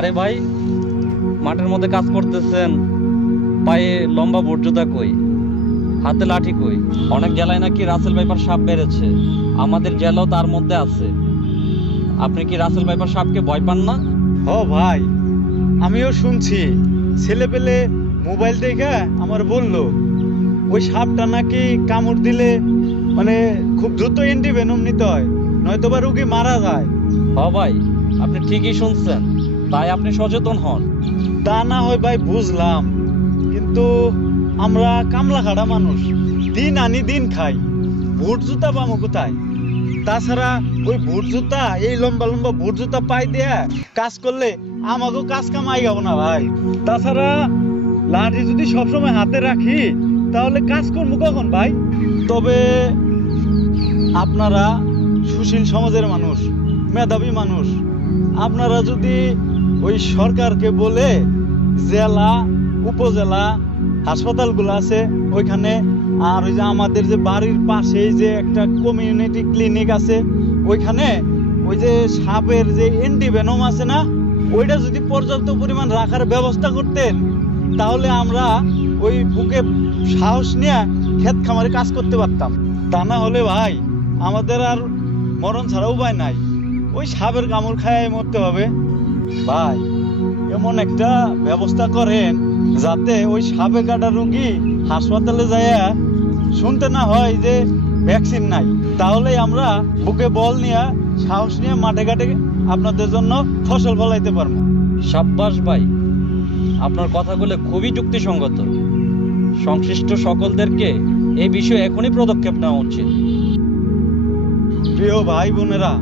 আরে ভাই, মাঠের মধ্যে কাজ করতেছেন, পায়ে লম্বা বুট জুতা কই, হাতে লাঠি কই? অনেক জেলায় নাকি রাসেল ভাইপার সাপ বেড়েছে, আমাদের জেলাও তার মধ্যে আছে। আপনি কি রাসেল ভাইপার সাপকে ভয় পান না? ও ভাই, আমিও শুনছি, ছেলে পেলে মোবাইল দেখে আমার বললো ওই সাপটা নাকি কামড় দিলে মানে খুব দ্রুত অ্যান্টিভেনম নিতে হয়, নয়তো বা রোগী মারা যায়। হ ভাই, আপনি ঠিকই শুনছেন, তাই আপনি সচেতন হন। তা না হয় ভাই বুঝলাম, কিন্তু আমরা কামলা খাড়া মানুষ, দিন আনি দিন খাই, বুট জুতা পাবো কোথায়? তাছাড়া ওই বুট জুতা, এই লম্বা লম্বা বুট জুতা পাই দেয়া কাজ করলে আমাকেও কাজ কামাই যাবো না ভাই। তাছাড়া লাঠি যদি সবসময় হাতে রাখি তাহলে কাজ করবো কখন ভাই? তবে আপনারা সুশীল সমাজের মানুষ, মেধাবী মানুষ, আপনারা যদি ওই সরকারকে বলে জেলা উপজেলা হাসপাতালগুলো আছে ওইখানে, আর ওই যে আমাদের যে বাড়ির পাশে যে একটা কমিউনিটি ক্লিনিক আছে ওইখানে ওই যে সাপের যে অ্যান্টিভেনম আছে না, ওইটা যদি পর্যাপ্ত পরিমাণ রাখার ব্যবস্থা করতেন তাহলে আমরা ওই বুকে সাহস নিয়ে ক্ষেত খামারে কাজ করতে পারতাম। তা না হলে ভাই আমাদের আর মরণ ছাড়া উপায় নাই, ওই সাপের কামড় খায় মরতে হবে। ভাই এমন একটা ব্যবস্থা করেন যাতে ওই সাপে কাটা রোগী হাসপাতালে যায় শুনতে না হয় যে ভ্যাকসিন নাই, তাহলেই আমরা বুকে বল নিয়ে সাহস নিয়ে মাঠে ঘাটে আপনাদের জন্য ফসল ফলাইতে পারবো। সাব্বাস ভাই, আপনার কথাগুলো খুবই যুক্তিসঙ্গত। সংশ্লিষ্ট সকলদেরকে এই বিষয়ে এখনই পদক্ষেপ নেওয়া উচিত। প্রিয় ভাই বোনেরা,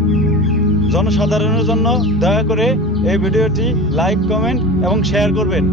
জনসাধারণের জন্য দয়া করে এই ভিডিওটি লাইক, কমেন্ট এবং শেয়ার করবেন।